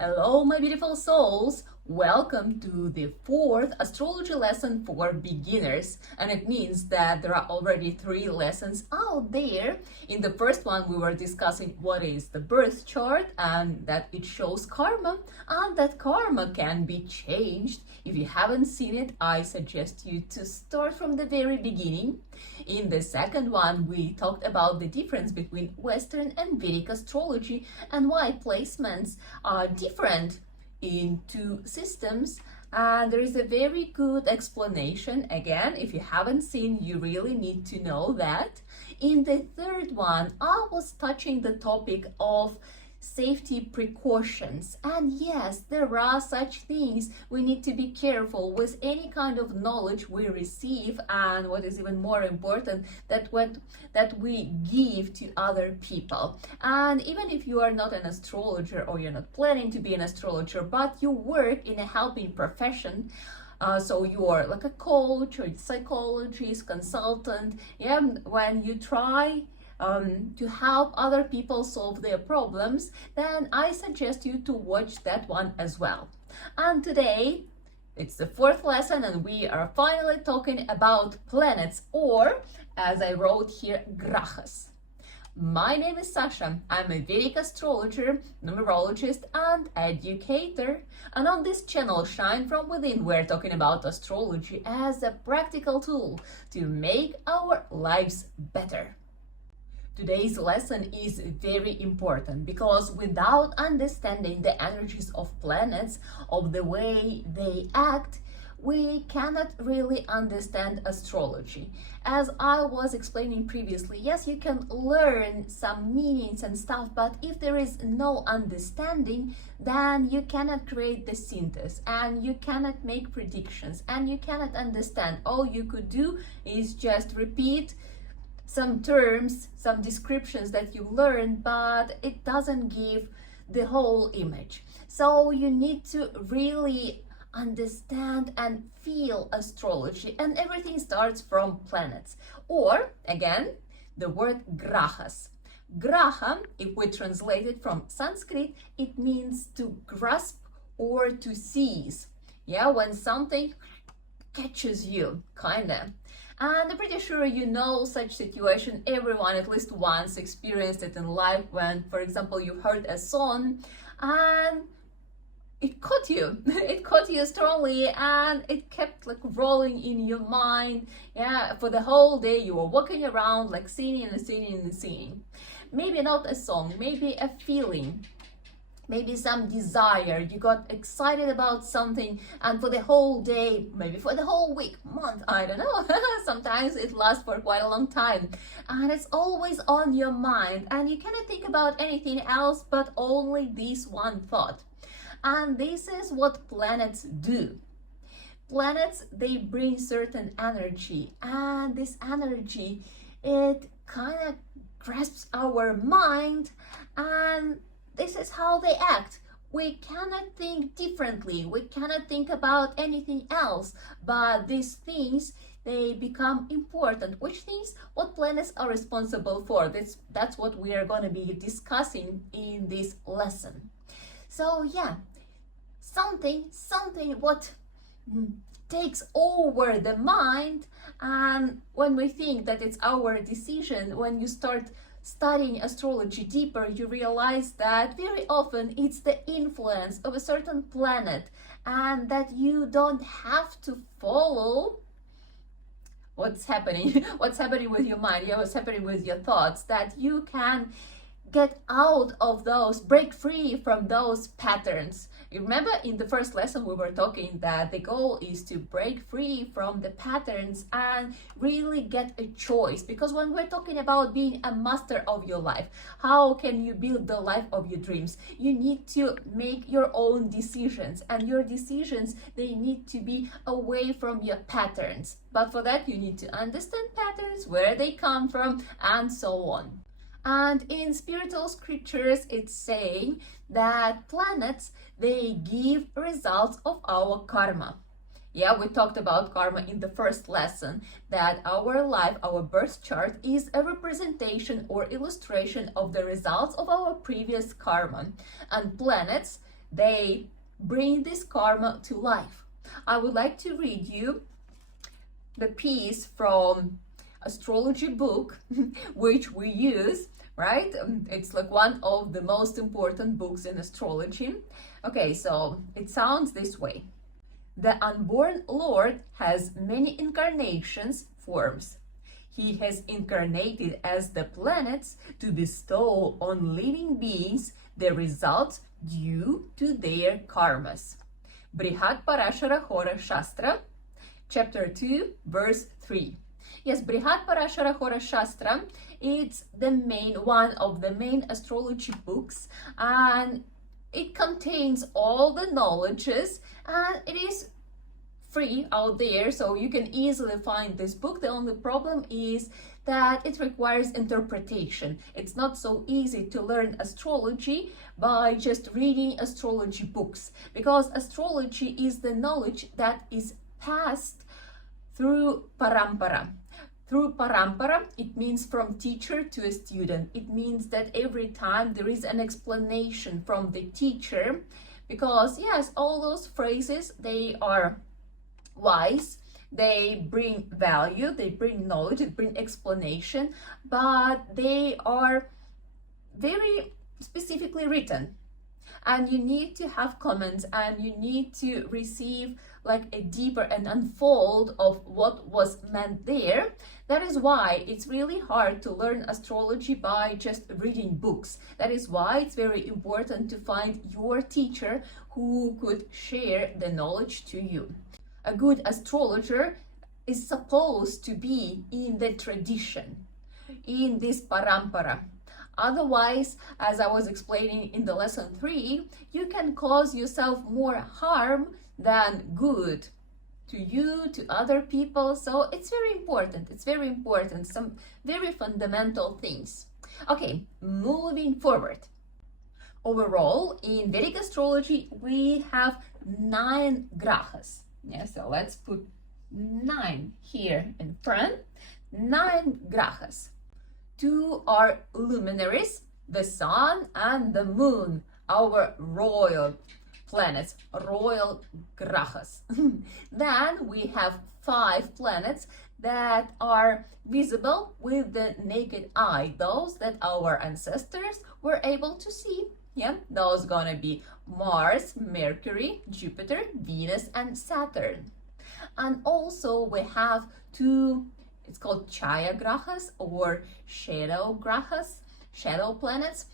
Hello, my beautiful souls. Welcome to the fourth astrology lesson for beginners. And it means that there are already 3 lessons out there. In the first one, we were discussing what is the birth chart and that it shows karma and that karma can be changed. If you haven't seen it, I suggest you to start from the very beginning. In the second one, we talked about the difference between Western and Vedic astrology and why placements are different in 2 systems. And there is a very good explanation. Again, if you haven't seen, you really need to know that. In the third one, I was touching the topic of safety precautions, and yes, there are such things. We need to be careful with any kind of knowledge we receive, and what is even more important, that we give to other people. And even if you are not an astrologer or you're not planning to be an astrologer, but you work in a helping profession, so you're like a coach or psychologist, consultant, yeah, when you try to help other people solve their problems, then I suggest you to watch that one as well. And today, it's the 4th lesson and we are finally talking about planets, or as I wrote here, Grahas. My name is Sasha. I'm a Vedic astrologer, numerologist, and educator. And on this channel, Shine From Within, we're talking about astrology as a practical tool to make our lives better. Today's lesson is very important because without understanding the energies of planets, of the way they act, we cannot really understand astrology. As I was explaining previously, yes, you can learn some meanings and stuff, but if there is no understanding, then you cannot create the synthesis and you cannot make predictions and you cannot understand. All you could do is just repeat some terms, some descriptions that you learned, but it doesn't give the whole image. So you need to really understand and feel astrology, and everything starts from planets. Or, again, the word Grahas. Graha, if we translate it from Sanskrit, it means to grasp or to seize. Yeah, when something catches you, kinda. And I'm pretty sure you know such situation. Everyone at least once experienced it in life when, for example, you heard a song and it caught you. It caught you strongly and it kept like rolling in your mind. Yeah, for the whole day you were walking around like singing and singing and singing. Maybe not a song, maybe a feeling. Maybe some desire, you got excited about something, and for the whole day, maybe for the whole week, month, I don't know, sometimes it lasts for quite a long time, and it's always on your mind, and you cannot think about anything else but only this one thought. And this is what planets do. Planets, they bring certain energy, and this energy, it kind of grasps our mind, and this is how they act. We cannot think differently. We cannot think about anything else. But these things, they become important. Which things? What planets are responsible for? That's what we are going to be discussing in this lesson. So yeah, something what takes over the mind, and when we think that it's our decision, when you start studying astrology deeper, you realize that very often it's the influence of a certain planet, and that you don't have to follow what's happening with your mind, yeah, what's happening with your thoughts, that you can get out of those, break free from those patterns. You remember in the first lesson we were talking that the goal is to break free from the patterns and really get a choice, because when we're talking about being a master of your life, how can you build the life of your dreams? You need to make your own decisions, and your decisions, they need to be away from your patterns. But for that you need to understand patterns, where they come from, and so on. And in spiritual scriptures, it's saying that planets, they give results of our karma. Yeah, we talked about karma in the first lesson, that our life, our birth chart is a representation or illustration of the results of our previous karma. And planets, they bring this karma to life. I would like to read you the piece from astrology book which we use, right? It's like one of the most important books in astrology. Okay, so it sounds this way. The unborn Lord has many incarnations, forms. He has incarnated as the planets to bestow on living beings the results due to their karmas. Brihat Parashara Hora Shastra, chapter 2, verse 3. Yes, Brihat Parashara Hora Shastra, it's one of the main astrology books, and it contains all the knowledges, and it is free out there, so you can easily find this book. The only problem is that it requires interpretation. It's not so easy to learn astrology by just reading astrology books, because astrology is the knowledge that is passed through parampara. Through parampara, it means from teacher to a student. It means that every time there is an explanation from the teacher, because yes, all those phrases, they are wise, they bring value, they bring knowledge, they bring explanation, but they are very specifically written, and you need to have comments, and you need to receive like a deeper and unfold of what was meant there. That is why it's really hard to learn astrology by just reading books. That is why it's very important to find your teacher who could share the knowledge to you. A good astrologer is supposed to be in the tradition, in this parampara. Otherwise, as I was explaining in the lesson 3, you can cause yourself more harm than good to you, to other people. So it's very important, some very fundamental things. Okay, moving forward. Overall, in Vedic astrology, we have 9 grahas. Yeah, so let's put 9 here in front. 9 grahas. 2 are luminaries, the sun and the moon, our royal planets, royal grahas. Then we have 5 planets that are visible with the naked eye, those that our ancestors were able to see. Yeah, those gonna be Mars, Mercury, Jupiter, Venus, and Saturn. And also we have 2, it's called Chaya grahas or shadow grahas, shadow planets,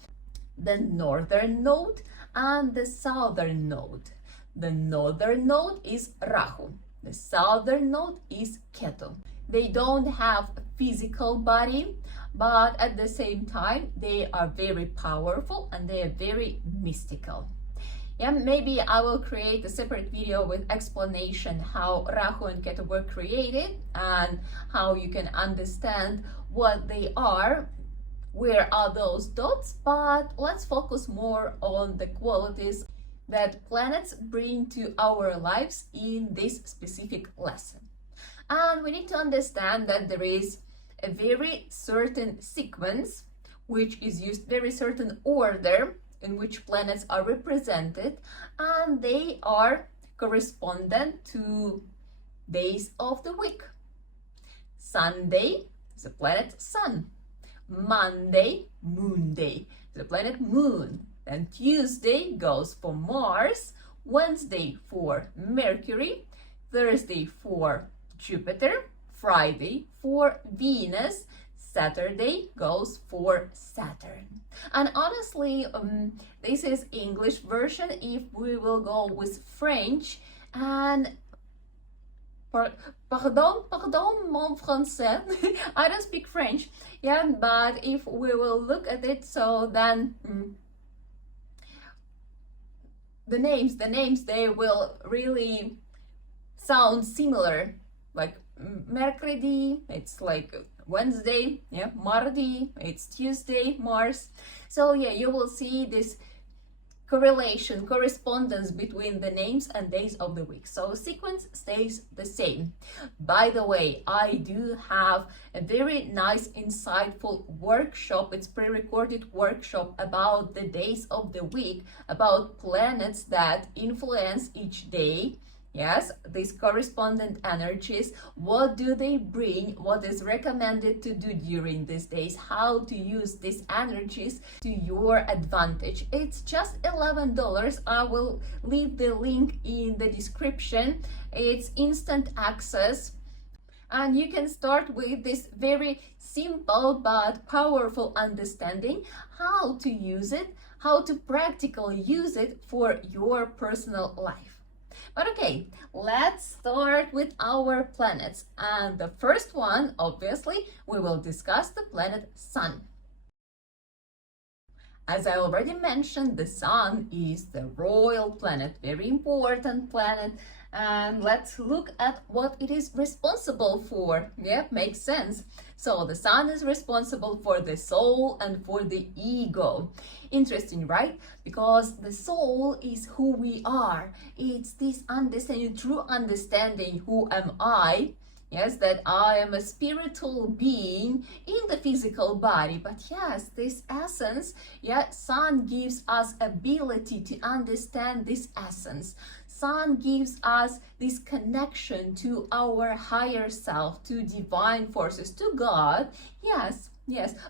the northern node and the southern node. The northern node is Rahu, the southern node is Ketu. They don't have a physical body, but at the same time they are very powerful and they are very mystical. Yeah, maybe I will create a separate video with explanation how Rahu and Ketu were created and how you can understand what they are, where are those dots, but let's focus more on the qualities that planets bring to our lives in this specific lesson. And we need to understand that there is a very certain sequence which is used, very certain order in which planets are represented, and they are correspondent to days of the week. Sunday is the planet Sun. Monday, Moon Day, the planet Moon. Then Tuesday goes for Mars, Wednesday for Mercury, Thursday for Jupiter, Friday for Venus, Saturday goes for Saturn. And honestly, this is English version. If we will go with French, and pardon mon français, I don't speak French, yeah, but if we will look at it, so then the names, they will really sound similar, like Mercury, it's like Wednesday, yeah, Mardi, it's Tuesday, Mars. So yeah, you will see this correlation, correspondence between the names and days of the week. So sequence stays the same. By the way, I do have a very nice, insightful workshop. It's pre-recorded workshop about the days of the week, about planets that influence each day. Yes, these correspondent energies, what do they bring, what is recommended to do during these days, how to use these energies to your advantage. It's just $11. I will leave the link in the description. It's instant access. And you can start with this very simple but powerful understanding how to use it, how to practically use it for your personal life. But okay, let's start with our planets. And the first one, obviously, we will discuss the planet Sun. As I already mentioned, the Sun is the royal planet, very important planet. And let's look at what it is responsible for. Yeah, makes sense. So the Sun is responsible for the soul and for the ego. Interesting, right? Because the soul is who we are. It's this understanding, true understanding, who am I? Yes, that I am a spiritual being in the physical body. But yes, this essence, yeah, Sun gives us ability to understand this essence. Sun gives us this connection to our higher self, to divine forces, to God. Yes,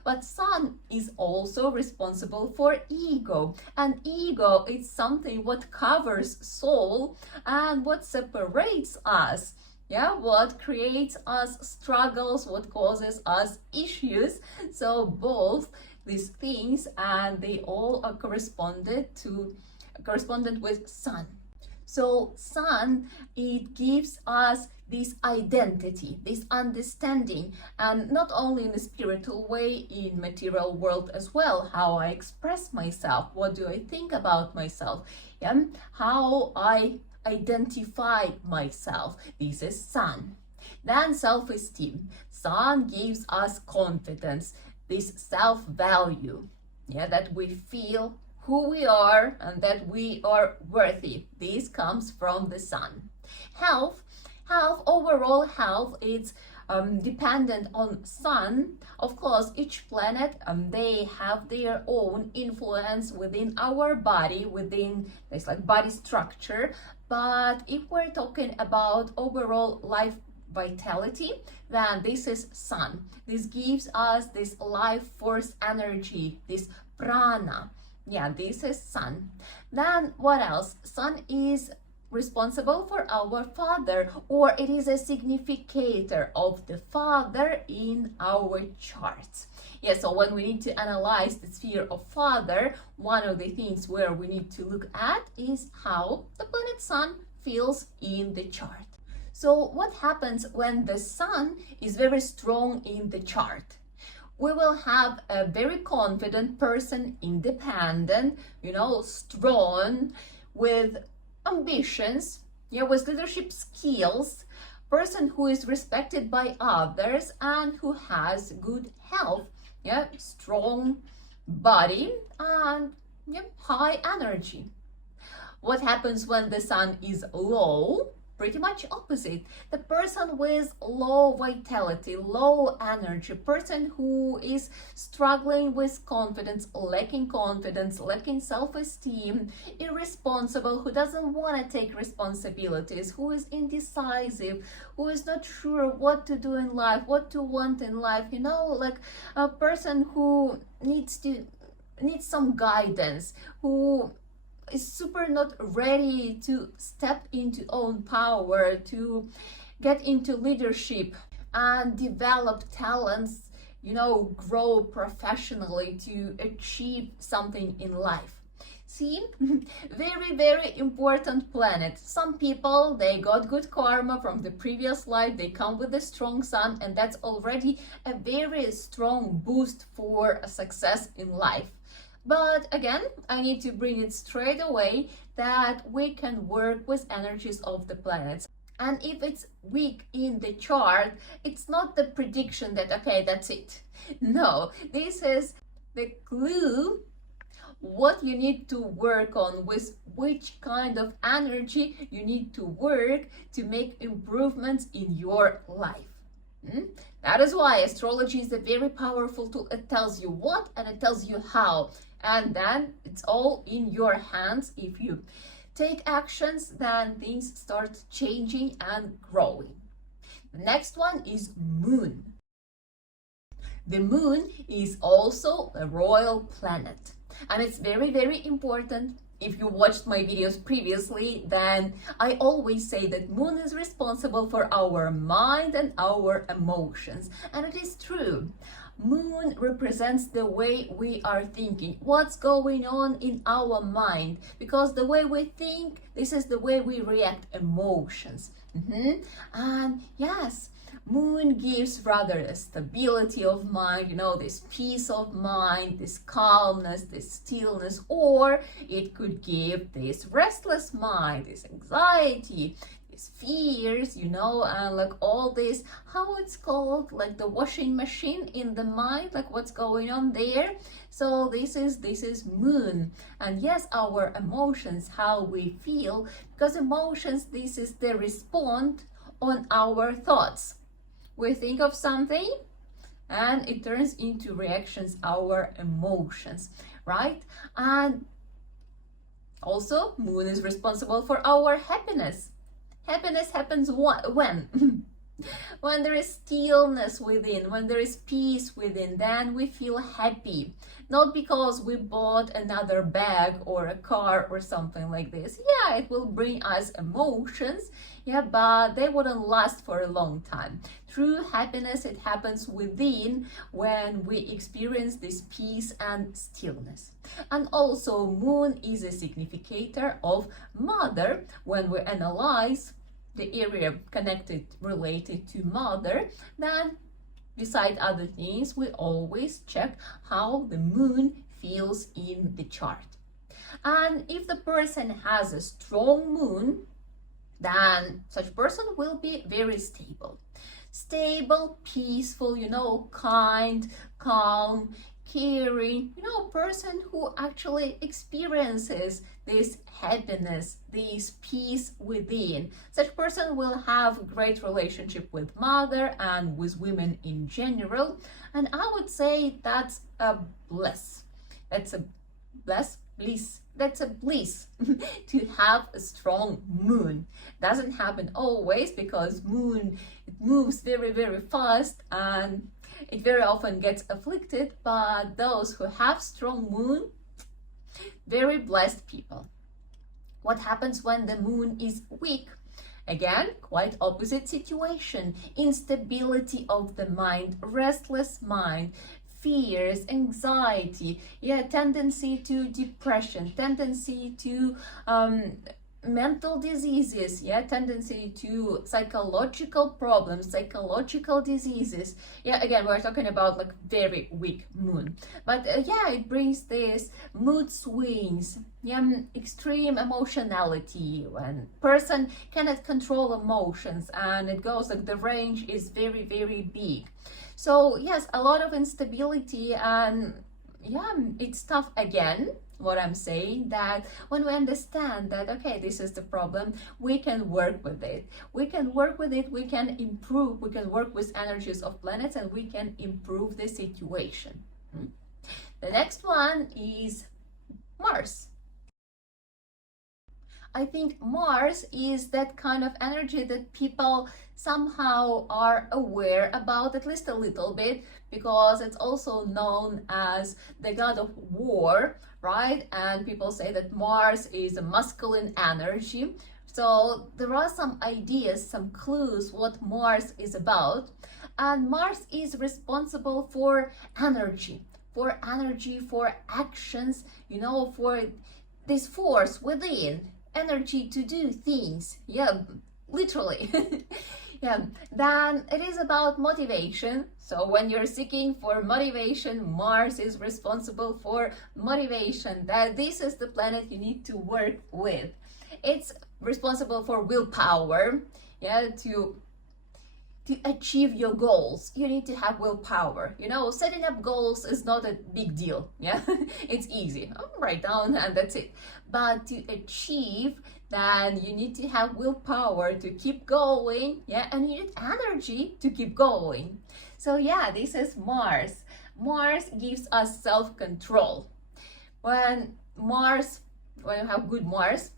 but Sun is also responsible for ego. And ego is something what covers soul and what separates us. Yeah, what creates us struggles, what causes us issues. So both these things, and they all are correspondent with Sun. So Sun, it gives us this identity, this understanding, and not only in the spiritual way, in material world as well, how I express myself, what do I think about myself, yeah? How I identify myself. This is Sun. Then self-esteem. Sun gives us confidence, this self-value, yeah, that we feel who we are and that we are worthy. This comes from the Sun. Health, overall health, it's dependent on Sun. Of course, each planet, they have their own influence within our body, within this like body structure. But if we're talking about overall life vitality, then this is Sun. This gives us this life force energy, this prana. Yeah, this is Sun. Then what else? Sun is responsible for our father, or it is a significator of the father in our charts. Yeah, so when we need to analyze the sphere of father, one of the things where we need to look at is how the planet Sun feels in the chart. So what happens when the Sun is very strong in the chart? We will have a very confident person, independent, strong, with ambitions, with leadership skills, person who is respected by others and who has good health, strong body and high energy. What happens when the Sun is low? Pretty much opposite. The person with low vitality, low energy, person who is struggling with confidence, lacking self-esteem, irresponsible, who doesn't want to take responsibilities, who is indecisive, who is not sure what to do in life, what to want in life, like a person who needs some guidance, who is super not ready to step into own power, to get into leadership and develop talents, grow professionally to achieve something in life. See, very, very important planet. Some people, they got good karma from the previous life, they come with a strong Sun, and that's already a very strong boost for a success in life. But again, I need to bring it straight away that we can work with energies of the planets. And if it's weak in the chart, it's not the prediction that, okay, that's it. No, this is the clue what you need to work on, with which kind of energy you need to work to make improvements in your life. That is why astrology is a very powerful tool. It tells you what and it tells you how, and then it's all in your hands. If you take actions, then things start changing and growing. The next one is moon. The moon is also a royal planet, and it's very, very important. If you watched my videos previously, then I always say that moon is responsible for our mind and our emotions, and it is true. Moon represents the way we are thinking, what's going on in our mind, because the way we think, this is the way we react, emotions. And yes, moon gives rather a stability of mind, you know, this peace of mind, this calmness, this stillness, or it could give this restless mind, this anxiety, these fears, you know, and like all this, how it's called, like the washing machine in the mind, like what's going on there. So this is moon. And yes, our emotions, how we feel, because emotions, this is the response on our thoughts. We think of something and it turns into reactions, our emotions, right? And also moon is responsible for our happiness. Happiness happens when? When there is stillness within, when there is peace within, then we feel happy. Not because we bought another bag or a car or something like this. Yeah, it will bring us emotions, yeah, but they wouldn't last for a long time. True happiness, it happens within when we experience this peace and stillness. And also, moon is a significator of mother. When we analyze the area connected, related to mother, then beside other things, we always check how the moon feels in the chart. And if the person has a strong moon, then such person will be very stable. Stable, peaceful, you know, kind, calm, caring, you know, person who actually experiences this happiness, this peace within. Such person will have great relationship with mother and with women in general. And I would say that's a bliss. That's a bliss. That's a bliss to have a strong moon. Doesn't happen always, because moon, it moves very, very fast and it very often gets afflicted, but those who have strong moon, very blessed people. What happens when the moon is weak? Again, quite opposite situation. Instability of the mind, restless mind, fears, anxiety, yeah, tendency to depression, tendency to mental diseases, yeah, tendency to psychological problems, psychological diseases. Yeah, again, we're talking about like very weak moon, but yeah, it brings this mood swings, yeah, extreme emotionality, when person cannot control emotions, and it goes like the range is very, very big. So yes, a lot of instability, and yeah, it's tough. Again, what I'm saying, that when we understand that, okay, this is the problem, we can work with it. We can work with it, we can improve, we can work with energies of planets, and we can improve the situation. The next one is Mars. I think Mars is that kind of energy that people somehow are aware about, at least a little bit, because it's also known as the god of war, right? And people say that Mars is a masculine energy. So there are some ideas, some clues what Mars is about. And Mars is responsible for energy, for actions, you know, for this force within, energy to do things, yeah, literally. Yeah, then it is about motivation. So when you're seeking for motivation, Mars is responsible for motivation. That this is the planet you need to work with. It's responsible for willpower, yeah, to to achieve your goals, you need to have willpower. You know, setting up goals is not a big deal. Yeah, it's easy. Write down and that's it. But to achieve, then you need to have willpower to keep going. Yeah, and you need energy to keep going. So yeah, this is Mars. Mars gives us self-control. When you have good Mars,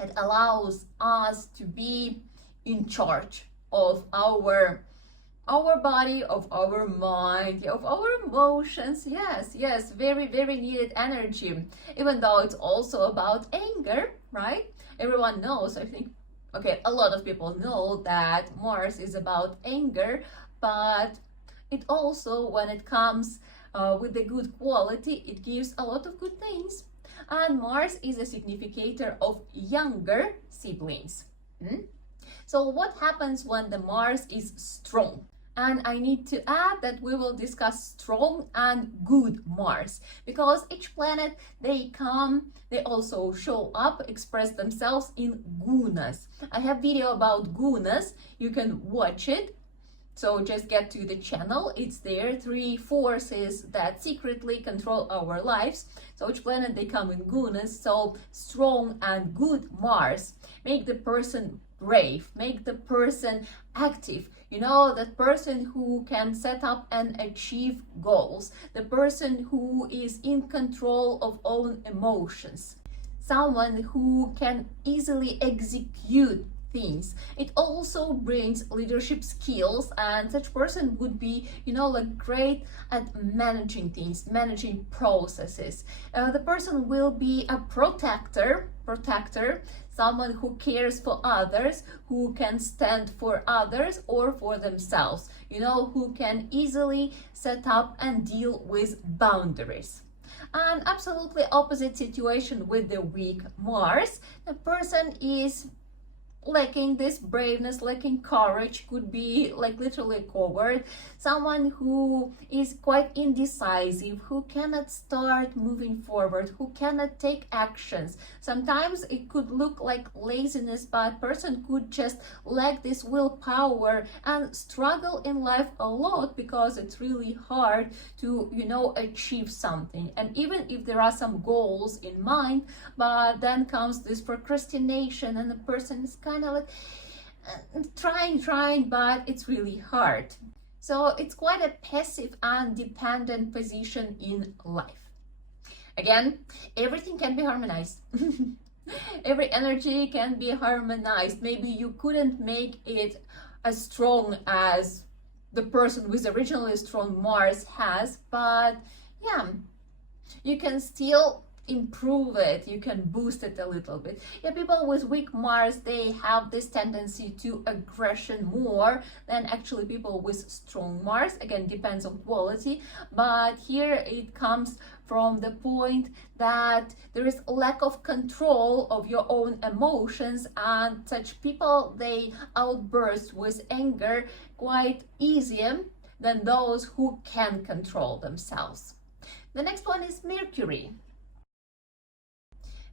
it allows us to be in charge of our body, of our mind, of our emotions. Yes, very, very needed energy, even though it's also about anger, right? Everyone knows, I think, okay, a lot of people know that Mars is about anger, but it also, when it comes with the good quality, it gives a lot of good things. And Mars is a significator of younger siblings. So what happens when the Mars is strong? And I need to add that we will discuss strong and good Mars, because each planet, they also show up, express themselves in gunas. I have video about gunas, you can watch it. So just get to the channel, it's there, 3 forces that secretly control our lives. So each planet, they come in gunas. So strong and good Mars make the person brave, make the person active. You know, that person who can set up and achieve goals, the person who is in control of own emotions, someone who can easily execute things. It also brings leadership skills, and such person would be, you know, like great at managing things, managing processes. The person will be a protector, someone who cares for others, who can stand for others or for themselves, you know, who can easily set up and deal with boundaries. An absolutely opposite situation with the weak Mars. The person is lacking this braveness, lacking courage, could be like literally a coward, someone who is quite indecisive, who cannot start moving forward, who cannot take actions. Sometimes it could look like laziness, but person could just lack this willpower and struggle in life a lot, because it's really hard to, you know, achieve something. And even if there are some goals in mind, but then comes this procrastination, and the person is kind of like trying, but it's really hard. So it's quite a passive and dependent position in life. Again, everything can be harmonized. Every energy can be harmonized. Maybe you couldn't make it as strong as the person with originally strong Mars has, but yeah, you can still improve it, you can boost it a little bit. Yeah, people with weak Mars, they have this tendency to aggression more than actually people with strong Mars. Again, depends on quality, but here it comes from the point that there is lack of control of your own emotions, and such people, they outburst with anger quite easier than those who can control themselves. The next one is Mercury.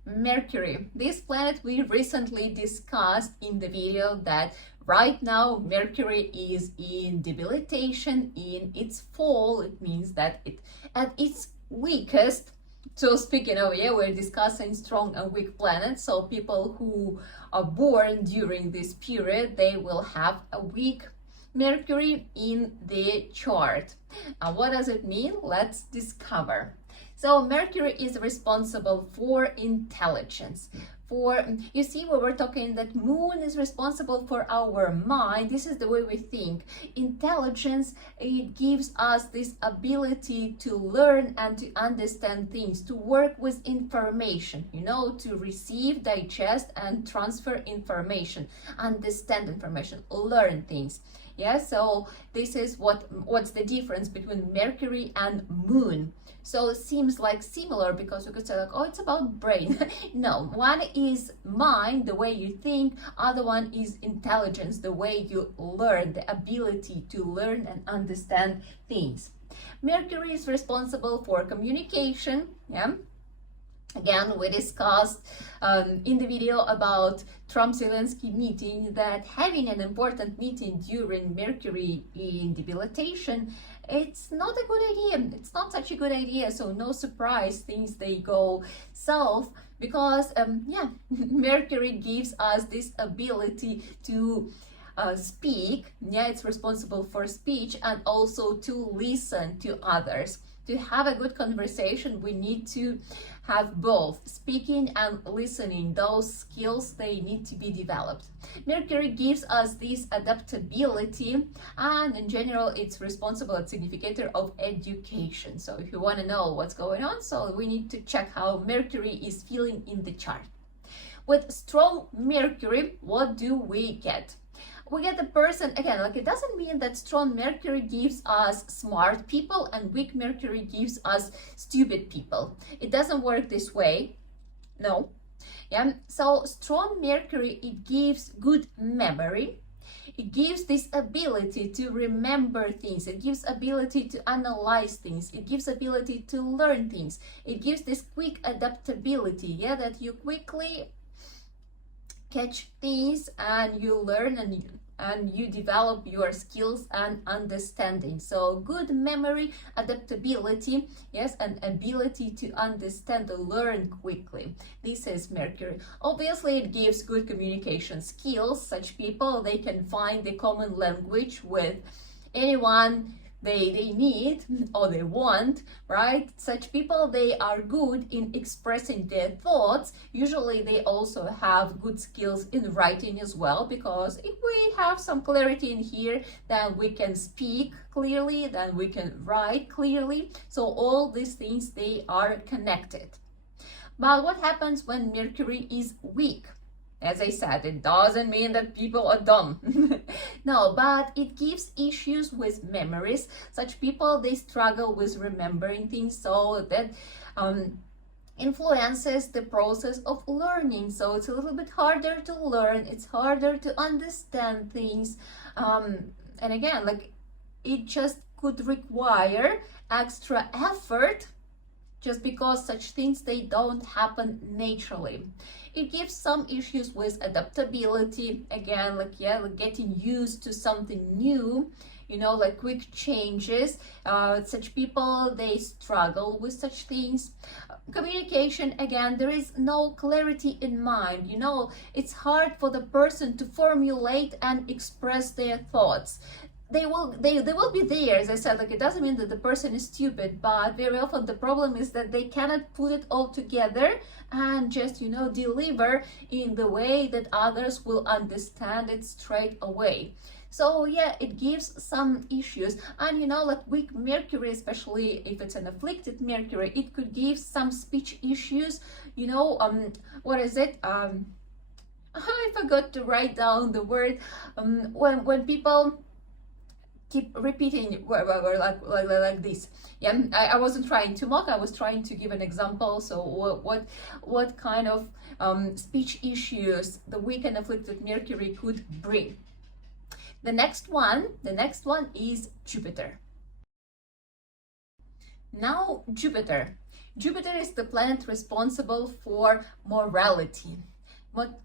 Mercury, this planet we recently discussed in the video that right now Mercury is in debilitation, in its fall. It means that it at its weakest. So speaking of, yeah, we're discussing strong and weak planets. So people who are born during this period, they will have a weak Mercury in the chart. And what does it mean? Let's discover. So Mercury is responsible for intelligence. You see, we were talking that Moon is responsible for our mind. This is the way we think. Intelligence, it gives us this ability to learn and to understand things, to work with information, you know, to receive, digest, and transfer information, understand information, learn things. Yeah, so this is what's the difference between Mercury and Moon. So it seems like similar, because you could say like, oh, it's about brain. No, one is mind, the way you think, other one is intelligence, the way you learn, the ability to learn and understand things. Mercury is responsible for communication, yeah, Again, we discussed in the video about Trump-Zelensky meeting that having an important meeting during Mercury in debilitation, it's not a good idea. It's not such a good idea. So no surprise, things they go south because Mercury gives us this ability to speak. Yeah, it's responsible for speech and also to listen to others. To have a good conversation, we need to have both speaking and listening. Those skills, they need to be developed. Mercury gives us this adaptability, and in general, it's responsible, it's a significator of education. So if you want to know what's going on, so we need to check how Mercury is feeling in the chart. With strong Mercury, what do we get? We get the person, again, like it doesn't mean that strong Mercury gives us smart people and weak Mercury gives us stupid people. It doesn't work this way. No. Yeah. So strong Mercury, it gives good memory. It gives this ability to remember things. It gives ability to analyze things. It gives ability to learn things. It gives this quick adaptability, yeah, that you quickly catch things and you learn and you develop your skills and understanding. So good memory, adaptability, yes, and ability to understand and learn quickly. This is Mercury. Obviously, it gives good communication skills. Such people, they can find the common language with anyone they need or they want, right? Such people, they are good in expressing their thoughts. Usually they also have good skills in writing as well, because if we have some clarity in here, then we can speak clearly, then we can write clearly. So all these things, they are connected. But what happens when Mercury is weak? As I said, it doesn't mean that people are dumb. No, but it gives issues with memories. Such people, they struggle with remembering things, so that influences the process of learning. So it's a little bit harder to learn, it's harder to understand things. And again, like it just could require extra effort just because such things, they don't happen naturally. It gives some issues with adaptability. Again, like getting used to something new, you know, like quick changes. Such people, they struggle with such things. Communication, again, there is no clarity in mind. You know, it's hard for the person to formulate and express their thoughts. They will be there, as I said, like it doesn't mean that the person is stupid, but very often the problem is that they cannot put it all together and just, you know, deliver in the way that others will understand it straight away. So yeah, it gives some issues. And you know, like weak Mercury, especially if it's an afflicted Mercury, it could give some speech issues, you know. What is it? I forgot to write down the word. When people keep repeating like this. Yeah, I wasn't trying to mock, I was trying to give an example. So what kind of speech issues the weak and afflicted Mercury could bring. The next one is Jupiter. Now Jupiter is the planet responsible for morality.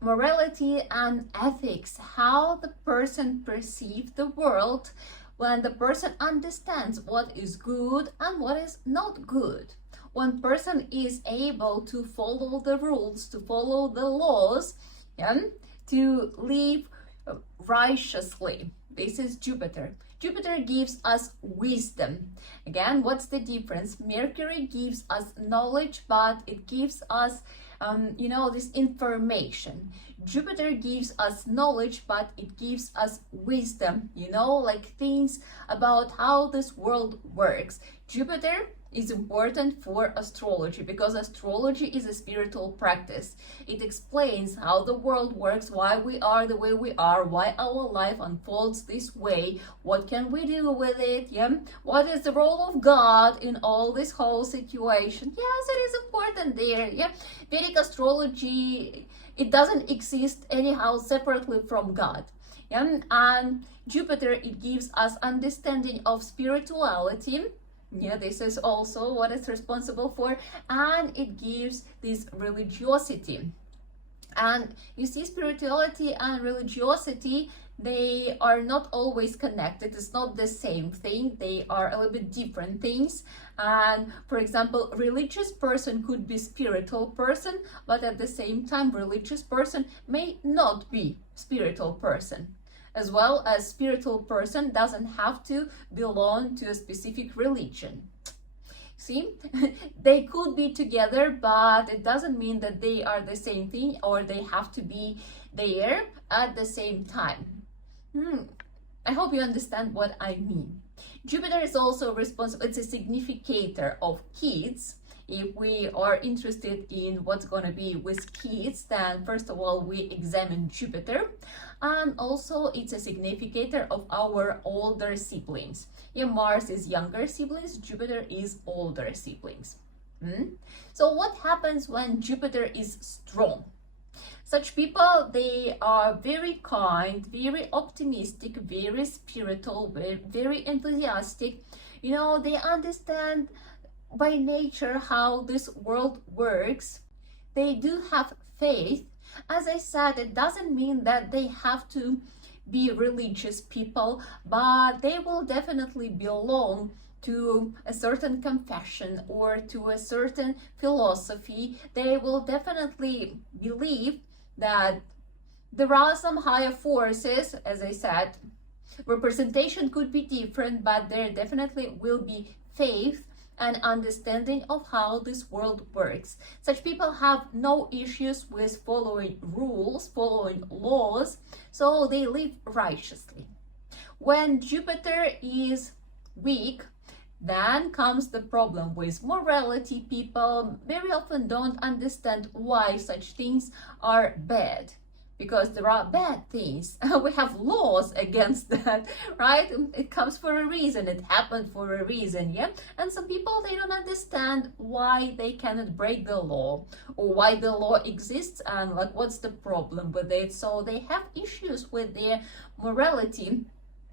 Morality and ethics, how the person perceives the world, when the person understands what is good and what is not good. When person is able to follow the rules, to follow the laws, to live righteously. This is Jupiter. Jupiter gives us wisdom. Again, what's the difference? Mercury gives us knowledge, but it gives us you know, this information. Jupiter gives us knowledge, but it gives us wisdom, you know, like things about how this world works. Jupiter is important for astrology because astrology is a spiritual practice. It explains how the world works, why we are the way we are, why our life unfolds this way, what can we do with it, what is the role of God in all this whole situation. Yes, it is important there. Vedic astrology, it doesn't exist anyhow separately from God. And Jupiter, it gives us understanding of spirituality, Yeah, this is also what it's responsible for, and it gives this religiosity. And you see, spirituality and religiosity, they are not always connected. It's not the same thing. They are a little bit different things. And for example, religious person could be spiritual person, but at the same time, religious person may not be spiritual person. As well as spiritual person doesn't have to belong to a specific religion. See, they could be together, but it doesn't mean that they are the same thing or they have to be there at the same time. I hope you understand what I mean. Jupiter is also responsible, it's a significator of kids. If we are interested in what's going to be with kids, then first of all, we examine Jupiter. And also, it's a significator of our older siblings. Yeah, Mars is younger siblings, Jupiter is older siblings. So what happens when Jupiter is strong? Such people, they are very kind, very optimistic, very spiritual, very enthusiastic. You know, they understand by nature how this world works. They do have faith. As I said, it doesn't mean that they have to be religious people, but they will definitely belong to a certain confession or to a certain philosophy. They will definitely believe that there are some higher forces. As I said, representation could be different, but there definitely will be faith and understanding of how this world works. Such people have no issues with following rules, following laws, so they live righteously. When Jupiter is weak, then comes the problem with morality. People very often don't understand why such things are bad. Because there are bad things. We have laws against that, right? It comes for a reason. It happened for a reason, yeah? And some people, they don't understand why they cannot break the law or why the law exists and like what's the problem with it. So they have issues with their morality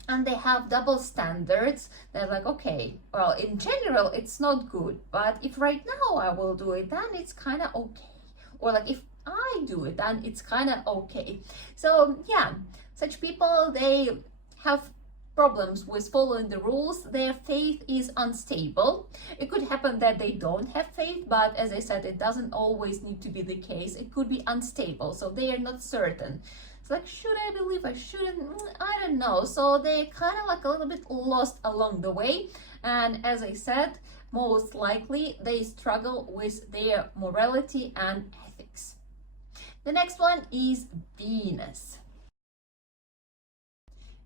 and they have double standards. They're like, okay, well, in general, it's not good, but if right now I will do it, then it's kind of okay. Or like if I do it, then it's kind of okay. So yeah, such people, they have problems with following the rules. Their faith is unstable. It could happen that they don't have faith, but as I said, it doesn't always need to be the case. It could be unstable, so they are not certain. It's like, should I believe, I shouldn't, I don't know. So they're kind of like a little bit lost along the way. And as I said, most likely they struggle with their morality and ethics. The next one is Venus.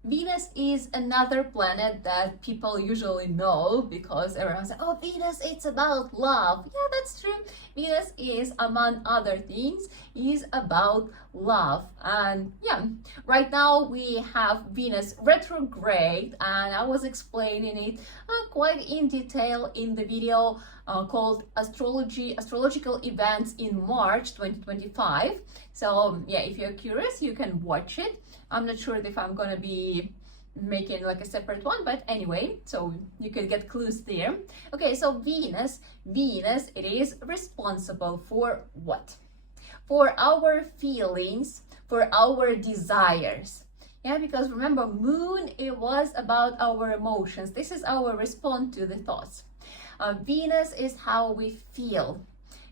Venus is another planet that people usually know because everyone says, oh, Venus, it's about love. Yeah, that's true. Venus is, among other things, is about love. And yeah, right now we have Venus retrograde, and I was explaining it quite in detail in the video called Astrological Events in March 2025. So yeah, if you're curious, you can watch it. I'm not sure if I'm gonna be making like a separate one, but anyway, so you can get clues there. Okay, so Venus, it is responsible for what? For our feelings, for our desires. Yeah, because remember, Moon, it was about our emotions. This is our response to the thoughts. Venus is how we feel.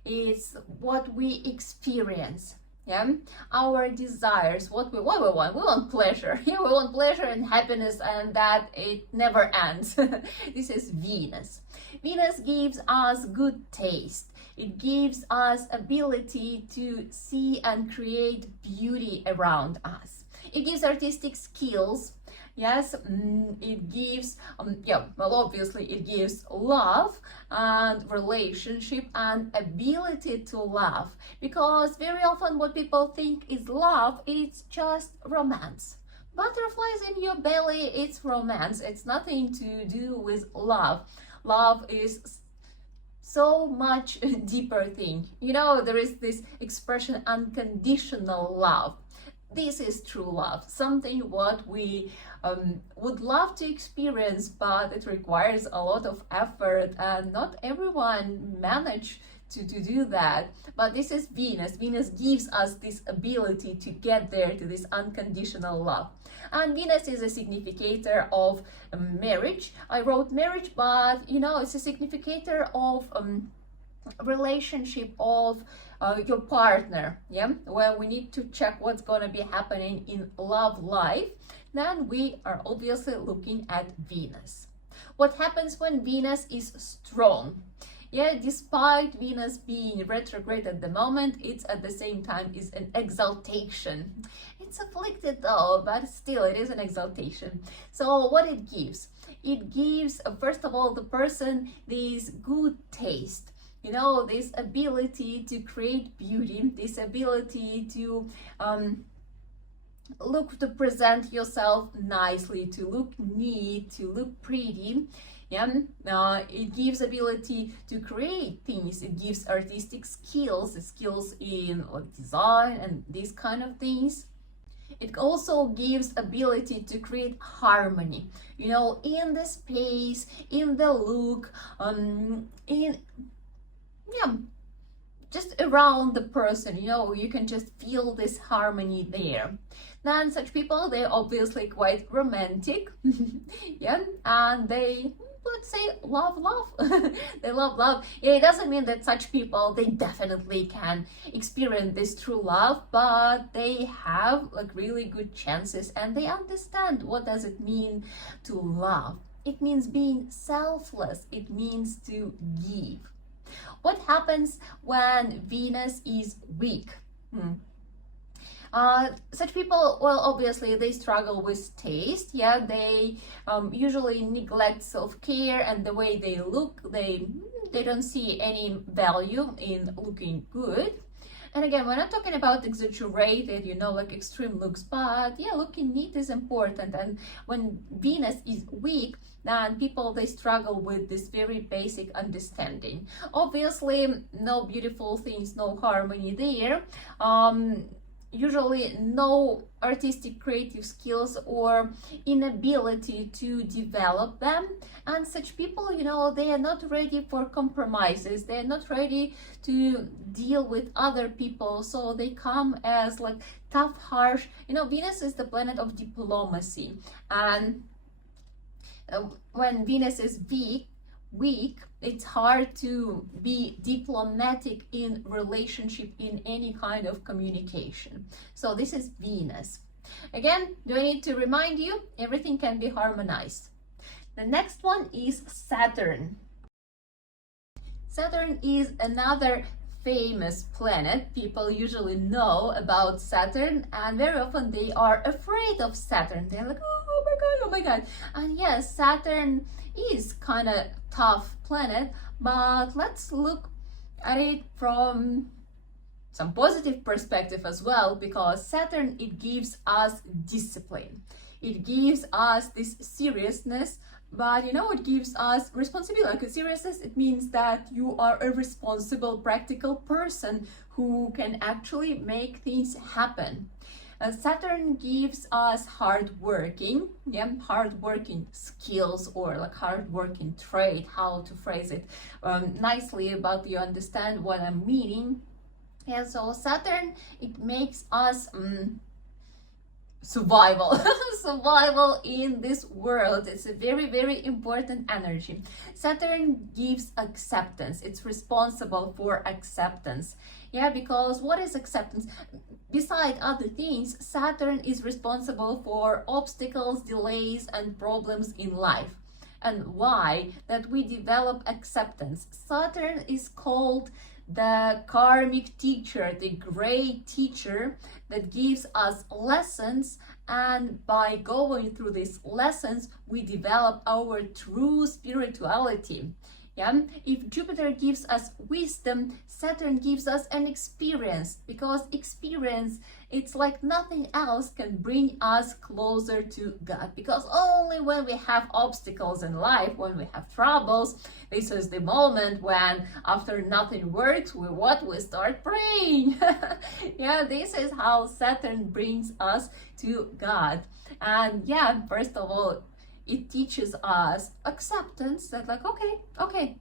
It's what we experience. Yeah, our desires, what we want. We want pleasure. Yeah, we want pleasure and happiness, and that it never ends. This is Venus. Venus gives us good taste. It gives us ability to see and create beauty around us. It gives artistic skills. Yes, it gives, obviously it gives love and relationship and ability to love. Because very often what people think is love, it's just romance. Butterflies in your belly, it's romance. It's nothing to do with love. Love is so much deeper thing. You know, there is this expression, unconditional love. this is true love, something what we would love to experience, but it requires a lot of effort, and not everyone manage to do that. But this is Venus. Venus gives us this ability to get there, to this unconditional love. And Venus is a significator of marriage. I wrote marriage, but it's a significator of relationship of your partner. When we need to check what's going to be happening in love life, then we are obviously looking at Venus. What happens when Venus is strong? Despite Venus being retrograde at the moment, it's at the same time is an exaltation. It's afflicted though, but still it is an exaltation. So what it gives? It gives, first of all, the person this good taste, this ability to create beauty, this ability to to present yourself nicely, to look neat, to look pretty. It gives ability to create things. It gives artistic skills in design and these kind of things. It also gives ability to create harmony, in the space, in the look, just around the person, you can just feel this harmony there. Then such people, they're obviously quite romantic, and they, let's say, love. They love. It doesn't mean that such people, they definitely can experience this true love, but they have really good chances, and they understand what does it mean to love. It means being selfless. It means to give. What happens when Venus is weak? Such people, well, obviously they struggle with taste. They usually neglect self-care, and the way they look, they don't see any value in looking good. And again, we're not talking about exaggerated, extreme looks, but looking neat is important. And when Venus is weak, then people, they struggle with this very basic understanding. Obviously, no beautiful things, no harmony there. Usually no artistic creative skills or inability to develop them. And such people, they are not ready for compromises. They're not ready to deal with other people. So they come as tough, harsh. Venus is the planet of diplomacy. And when Venus is weak, it's hard to be diplomatic in relationship, in any kind of communication. So this is Venus. Again, do I need to remind you? Everything can be harmonized. The next one is Saturn. Saturn is another famous planet. People usually know about Saturn, and very often they are afraid of Saturn. They're like, oh my god. And yes, Saturn is kind of tough planet, but let's look at it from some positive perspective as well, because Saturn, it gives us discipline. It gives us this seriousness, but it gives us responsibility. Seriousness, it means that you are a responsible, practical person who can actually make things happen. Saturn gives us hardworking skills, or hardworking trait, how to phrase it nicely, but you understand what I'm meaning. And so Saturn, it makes us survival in this world. It's a very, very important energy. Saturn gives acceptance. It's responsible for acceptance. Because what is acceptance? Beside other things, Saturn is responsible for obstacles, delays, and problems in life. And why? That we develop acceptance. Saturn is called the karmic teacher, the great teacher that gives us lessons, and by going through these lessons, we develop our true spirituality. Yeah, if Jupiter gives us wisdom, Saturn gives us an experience, because experience, it's like nothing else can bring us closer to God, because only when we have obstacles in life, when we have troubles, this is the moment when after nothing works, we start praying. Yeah, this is how Saturn brings us to God. And yeah, first of all, it teaches us acceptance, that like, okay,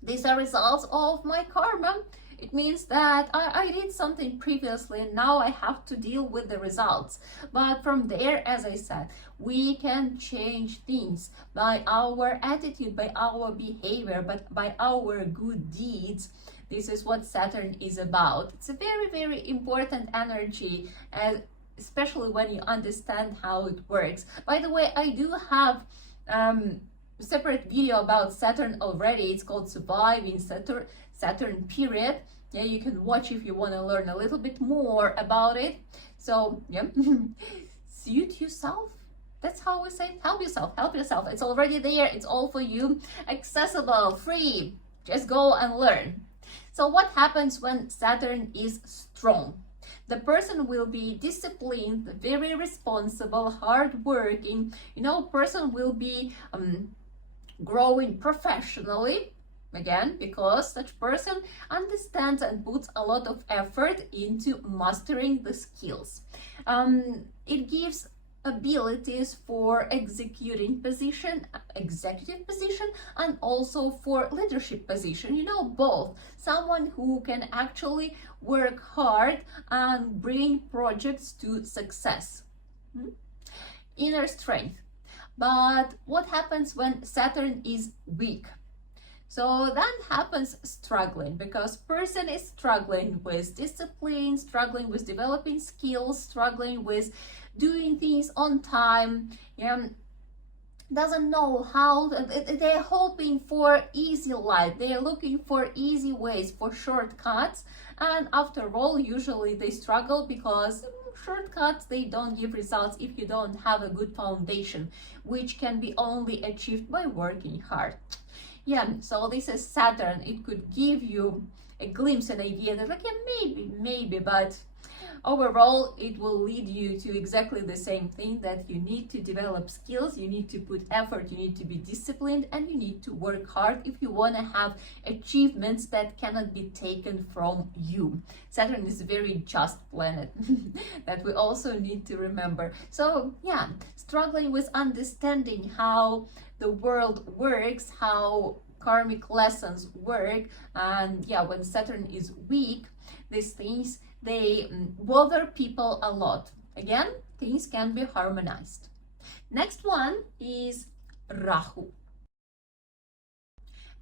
these are results of my karma. It means that I did something previously and now I have to deal with the results. But from there, as I said, we can change things by our attitude, by our behavior, but by our good deeds. This is what Saturn is about. It's a very, very important energy, especially when you understand how it works. By the way, I do have separate video about Saturn already. It's called Surviving Saturn Period. Yeah, you can watch if you want to learn a little bit more about it. So yeah, suit yourself. That's how we say, help yourself. It's already there. It's all for you, accessible, free. Just go and learn. So what happens when Saturn is strong? The person will be disciplined, very responsible, hardworking. Person will be growing professionally, again, because such person understands and puts a lot of effort into mastering the skills. It gives abilities for executive position, and also for leadership position. Both. Someone who can actually work hard and bring projects to success. Inner strength. But what happens when Saturn is weak? So that happens struggling, because person is struggling with discipline, struggling with developing skills, struggling with doing things on time, doesn't know how. They're hoping for easy life. They're looking for easy ways, for shortcuts, and after all, usually they struggle because shortcuts, they don't give results if you don't have a good foundation, which can be only achieved by working hard. Yeah, so this is Saturn. It could give you a glimpse, an idea that like, yeah, maybe, but overall it will lead you to exactly the same thing, that you need to develop skills, you need to put effort, you need to be disciplined, and you need to work hard if you want to have achievements that cannot be taken from you. Saturn is a very just planet that we also need to remember. So yeah, struggling with understanding how the world works, how karmic lessons work, and yeah, when Saturn is weak, these things, they bother people a lot. Again, things can be harmonized. Next one is Rahu.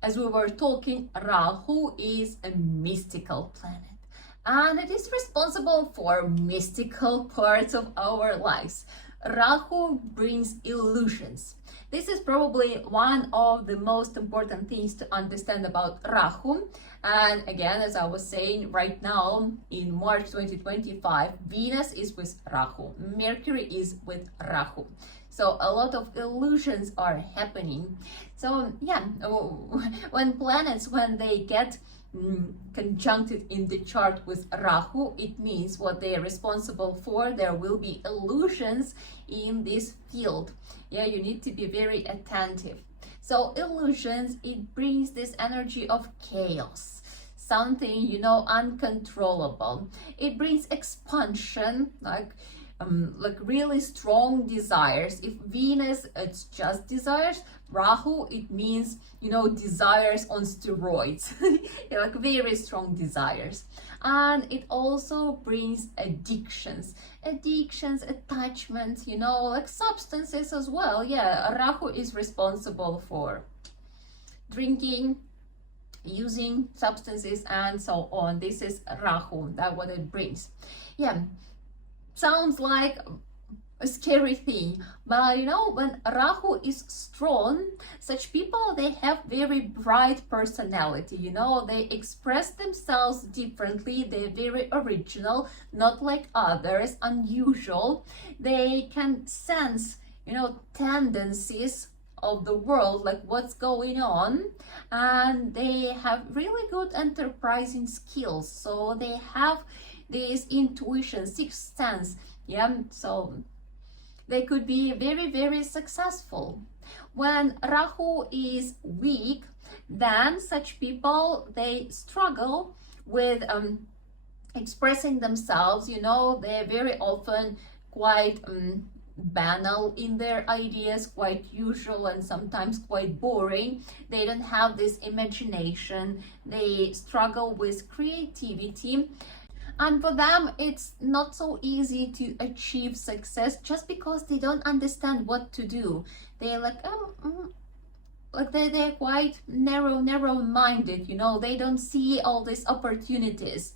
As we were talking, Rahu is a mystical planet, and it is responsible for mystical parts of our lives. Rahu brings illusions. This is probably one of the most important things to understand about Rahu. And again, as I was saying, right now in March 2025, Venus is with Rahu, Mercury is with Rahu. So a lot of illusions are happening. So yeah, when planets, when they get conjuncted in the chart with Rahu, it means what they are responsible for. There will be illusions in this field. Yeah, you need to be very attentive. So illusions, it brings this energy of chaos, something, uncontrollable. It brings expansion, like really strong desires. If Venus, it's just desires, Rahu, it means, desires on steroids, like very strong desires. And it also brings addictions, attachments, like substances as well. Yeah, Rahu is responsible for drinking, using substances, and so on. This is Rahu, that's what it brings. Yeah, sounds like a scary thing, but when Rahu is strong, such people, they have very bright personality. They express themselves differently. They're very original, not like others, unusual. They can sense tendencies of the world, like what's going on, and they have really good enterprising skills. So they have this intuition, sixth sense, yeah, so they could be very, very successful. When Rahu is weak, then such people, they struggle with expressing themselves. You know, they're very often quite banal in their ideas, quite usual, and sometimes quite boring. They don't have this imagination. They struggle with creativity. And for them, it's not so easy to achieve success just because they don't understand what to do. They're like, they're quite narrow-minded, you know. They don't see all these opportunities.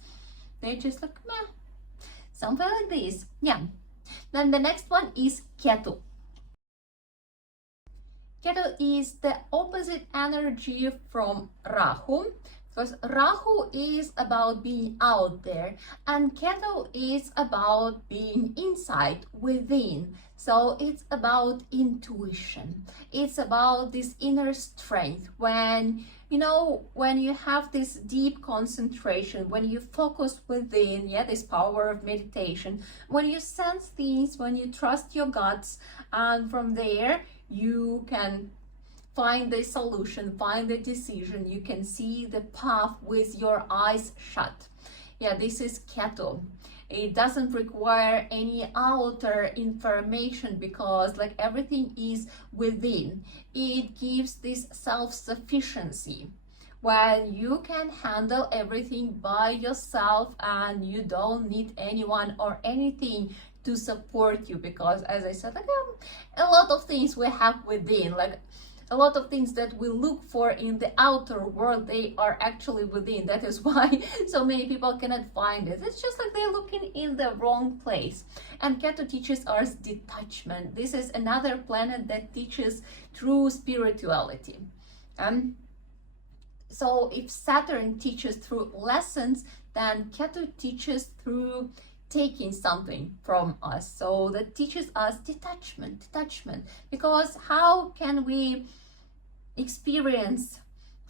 They're just like, meh, something like this. Yeah. Then the next one is Ketu. Ketu is the opposite energy from Rahu, because Rahu is about being out there and Ketu is about being inside, within. So it's about intuition. It's about this inner strength. When, you know, when you have this deep concentration, when you focus within, yeah, this power of meditation, when you sense things, when you trust your guts, and from there you can find the solution, find the decision, you can see the path with your eyes shut. Yeah, this is Ketu. It doesn't require any outer information because like everything is within. It gives this self-sufficiency when you can handle everything by yourself and you don't need anyone or anything to support you, because as I said, like a lot of things we have within, like a lot of things that we look for in the outer world, they are actually within. That is why so many people cannot find it. It's just like they're looking in the wrong place. And Ketu teaches us detachment. This is another planet that teaches true spirituality. So if Saturn teaches through lessons, then Ketu teaches through taking something from us. So that teaches us detachment, because how can we experience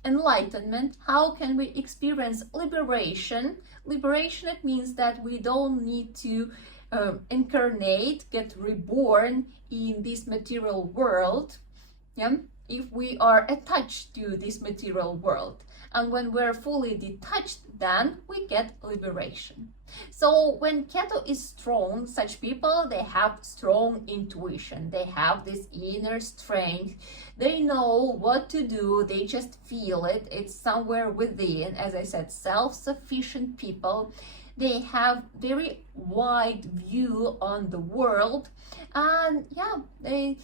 enlightenment? How can we experience liberation? Liberation, it means that we don't need to incarnate, get reborn in this material world, yeah, if we are attached to this material world. And when we're fully detached, then we get liberation. So when Ketu is strong, such people, they have strong intuition. They have this inner strength. They know what to do. They just feel it. It's somewhere within. As I said, self-sufficient people. They have very wide view on the world. And yeah, they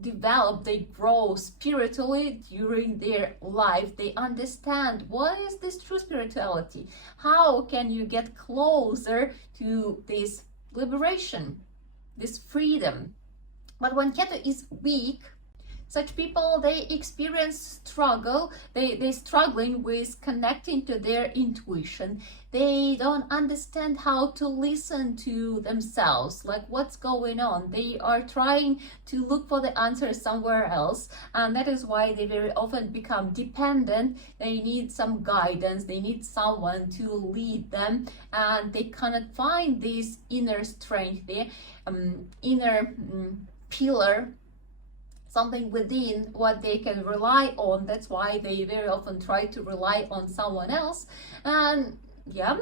develop, they grow spiritually during their life. They understand what is this true spirituality, how can you get closer to this liberation, this freedom. But when Ketu is weak, such people, they experience struggle. They're struggling with connecting to their intuition. They don't understand how to listen to themselves, like what's going on. They are trying to look for the answer somewhere else, and that is why they very often become dependent. They need some guidance. They need someone to lead them, and they cannot find this inner strength, their inner pillar, something within what they can rely on. That's why they very often try to rely on someone else, and yeah,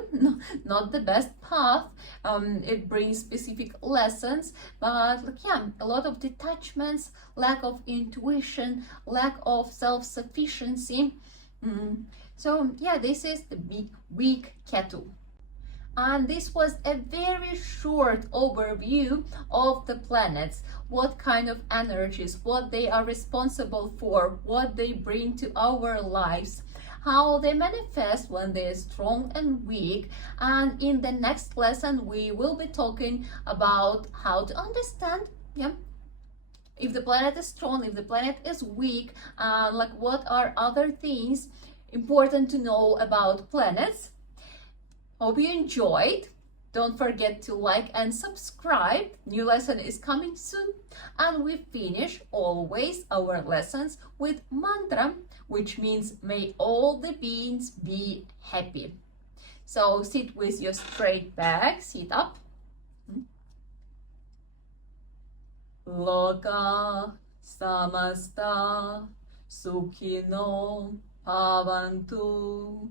not the best path. It brings specific lessons, but like, yeah, a lot of detachments, lack of intuition, lack of self-sufficiency. So yeah, this is the big weak Ketu. And this was a very short overview of the planets, what kind of energies, what they are responsible for, what they bring to our lives, how they manifest when they're strong and weak. And in the next lesson, we will be talking about how to understand, yeah, if the planet is strong, if the planet is weak, like what are other things important to know about planets. Hope you enjoyed. Don't forget to like and subscribe. New lesson is coming soon. And we finish always our lessons with mantra, which means may all the beings be happy. So sit with your straight back, sit up. Loka samasta sukhino bhavantu.